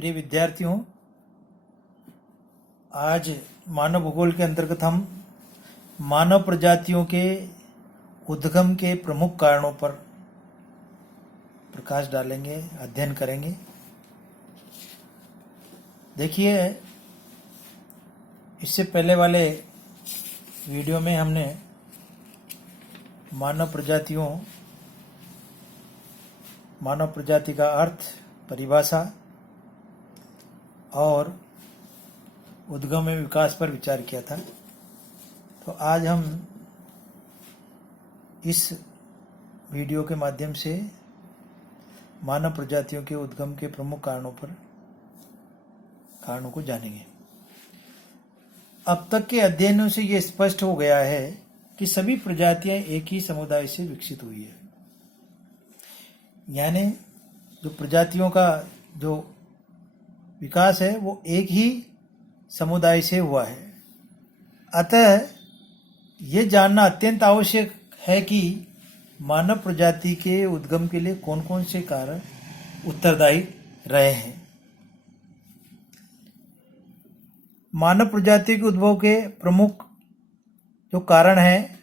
प्रिय विद्यार्थियों, आज मानव भूगोल के अंतर्गत हम मानव प्रजातियों के उद्गम के प्रमुख कारणों पर प्रकाश डालेंगे, अध्ययन करेंगे। देखिए, इससे पहले वाले वीडियो में हमने मानव प्रजाति का अर्थ, परिभाषा और उद्गम एवं विकास पर विचार किया था। तो आज हम इस वीडियो के माध्यम से मानव प्रजातियों के उद्गम के प्रमुख कारणों को जानेंगे। अब तक के अध्ययनों से ये स्पष्ट हो गया है कि सभी प्रजातियां एक ही समुदाय से विकसित हुई है। यानी जो प्रजातियों का जो विकास है वो एक ही समुदाय से हुआ है। अतः ये जानना अत्यंत आवश्यक है कि मानव प्रजाति के उद्गम के लिए कौन कौन से कारण उत्तरदायी रहे हैं। मानव प्रजाति के उद्भव के प्रमुख जो कारण हैं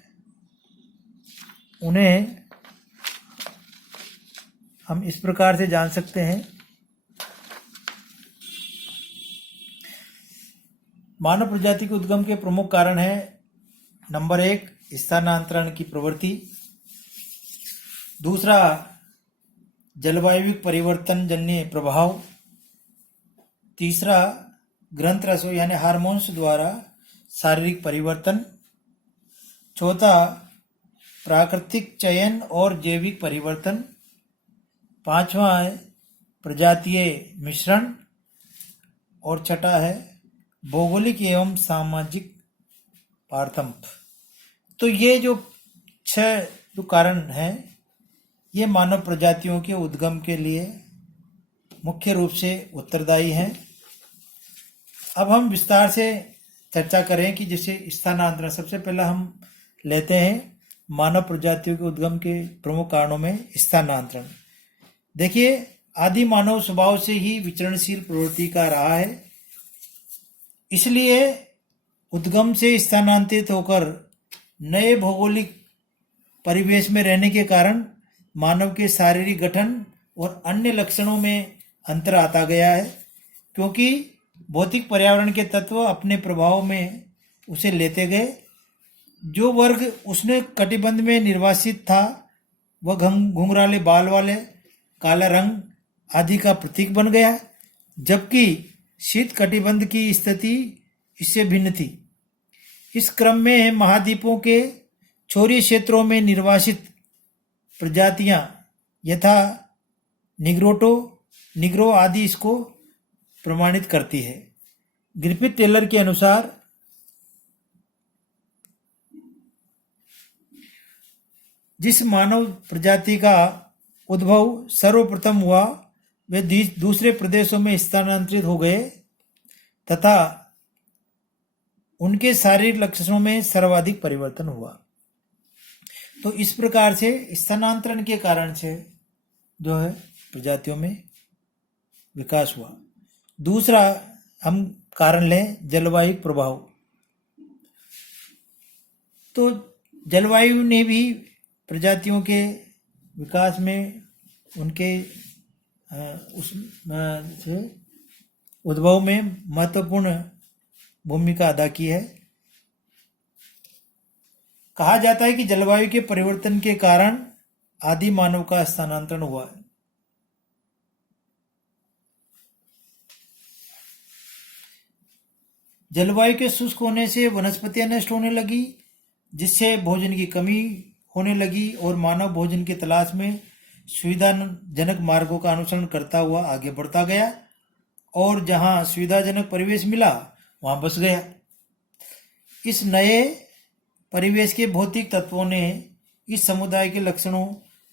उन्हें हम इस प्रकार से जान सकते हैं। मानव प्रजाति के उद्गम के प्रमुख कारण है, नंबर 1, स्थानांतरण की प्रवृत्ति। दूसरा, जलवायु परिवर्तन जन्य प्रभाव। तीसरा, ग्रंथ रसों यानी हार्मोन्स द्वारा शारीरिक परिवर्तन। चौथा, प्राकृतिक चयन और जैविक परिवर्तन। पांचवा है प्रजातीय मिश्रण। और छठा है भौगोलिक एवं सामाजिक पारतंत्र। तो ये जो 6 जो कारण हैं ये मानव प्रजातियों के उद्गम के लिए मुख्य रूप से उत्तरदायी हैं। अब हम विस्तार से चर्चा करें कि जैसे स्थानांतरण, सबसे पहला हम लेते हैं मानव प्रजातियों के उद्गम के प्रमुख कारणों में स्थानांतरण। देखिए, आदि मानव स्वभाव से ही विचरणशील प्रवृत्ति का रहा है, इसलिए उद्गम से स्थानांतरित होकर नए भौगोलिक परिवेश में रहने के कारण मानव के शारीरिक गठन और अन्य लक्षणों में अंतर आता गया है, क्योंकि भौतिक पर्यावरण के तत्व अपने प्रभाव में उसे लेते गए। जो वर्ग उसने कटिबंध में निर्वासित था वह घुंघराले बाल वाले, काला रंग आदि का प्रतीक बन गया, जबकि शीत कटिबंध की स्थिति इससे भिन्न थी। इस क्रम में महाद्वीपों के छोरी क्षेत्रों में निर्वासित प्रजातियां यथा निग्रो आदि इसको प्रमाणित करती है। ग्रिफिथ टेलर के अनुसार जिस मानव प्रजाति का उद्भव सर्वप्रथम हुआ वे दूसरे प्रदेशों में स्थानांतरित हो गए तथा उनके शारीरिक लक्षणों में सर्वाधिक परिवर्तन हुआ। तो इस प्रकार से स्थानांतरण के कारण से जो है प्रजातियों में विकास हुआ। दूसरा हम कारण लें जलवायु प्रभाव। तो जलवायु ने भी प्रजातियों के विकास में उनके उद्भव में महत्वपूर्ण भूमिका अदा की है। कहा जाता है कि जलवायु के परिवर्तन के कारण आदि मानव का स्थानांतरण हुआ। जलवायु के शुष्क होने से वनस्पतियां नष्ट होने लगी, जिससे भोजन की कमी होने लगी और मानव भोजन की तलाश में सुविधाजनक मार्गों का अनुसरण करता हुआ आगे बढ़ता गया और जहां सुविधाजनक परिवेश मिला वहां बस गया। इस नए परिवेश के भौतिक तत्वों ने इस समुदाय के लक्षणों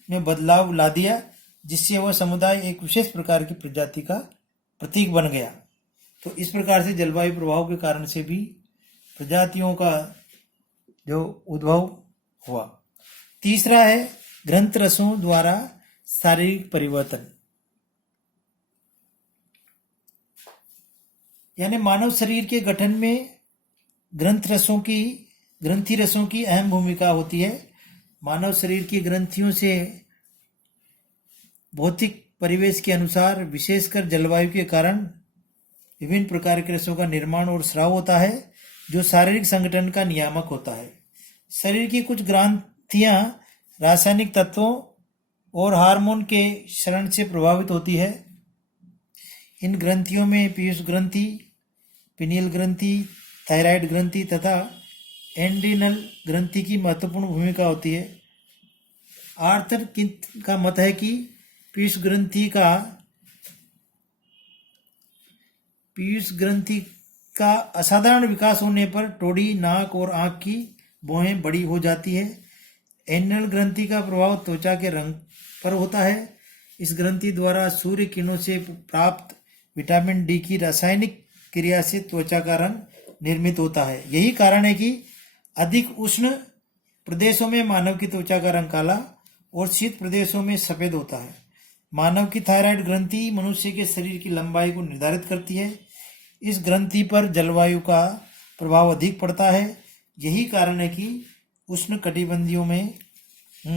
में बदलाव ला दिया, जिससे वह समुदाय एक विशेष प्रकार की प्रजाति का प्रतीक बन गया। तो इस प्रकार से जलवायु प्रभाव के कारण से भी प्रजातियों का जो उद्भव हुआ। तीसरा है ग्रंथ रसों द्वारा शारीरिक परिवर्तन। यानी मानव शरीर के गठन में ग्रंथि रसों की अहम भूमिका होती है। मानव शरीर की ग्रंथियों से भौतिक परिवेश के अनुसार, विशेषकर जलवायु के कारण, विभिन्न प्रकार के रसों का निर्माण और स्राव होता है, जो शारीरिक संगठन का नियामक होता है। शरीर की कुछ ग्रंथियां रासायनिक तत्वों और हार्मोन के क्षरण से प्रभावित होती है। इन ग्रंथियों में पीयूष ग्रंथि, पिनियल ग्रंथि, थायराइड ग्रंथि तथा एंड्रिनल ग्रंथि की महत्वपूर्ण भूमिका होती है। आर्थर का मत है कि पीयूष ग्रंथि का असाधारण विकास होने पर टोड़ी, नाक और आंख की भौहें बड़ी हो जाती है। एनल ग्रंथि का प्रभाव त्वचा के रंग पर होता है। इस ग्रंथि द्वारा सूर्य किरणों से प्राप्त विटामिन डी की रासायनिक क्रिया से त्वचा का रंग निर्मित होता है। यही कारण है कि अधिक उष्ण प्रदेशों में मानव की त्वचा का रंग काला और शीत प्रदेशों में सफेद होता है। मानव की थायराइड ग्रंथि मनुष्य के शरीर की लंबाई को निर्धारित करती है। इस ग्रंथि पर जलवायु का प्रभाव अधिक पड़ता है। यही कारण है कि उष्ण कटिबंधीयों में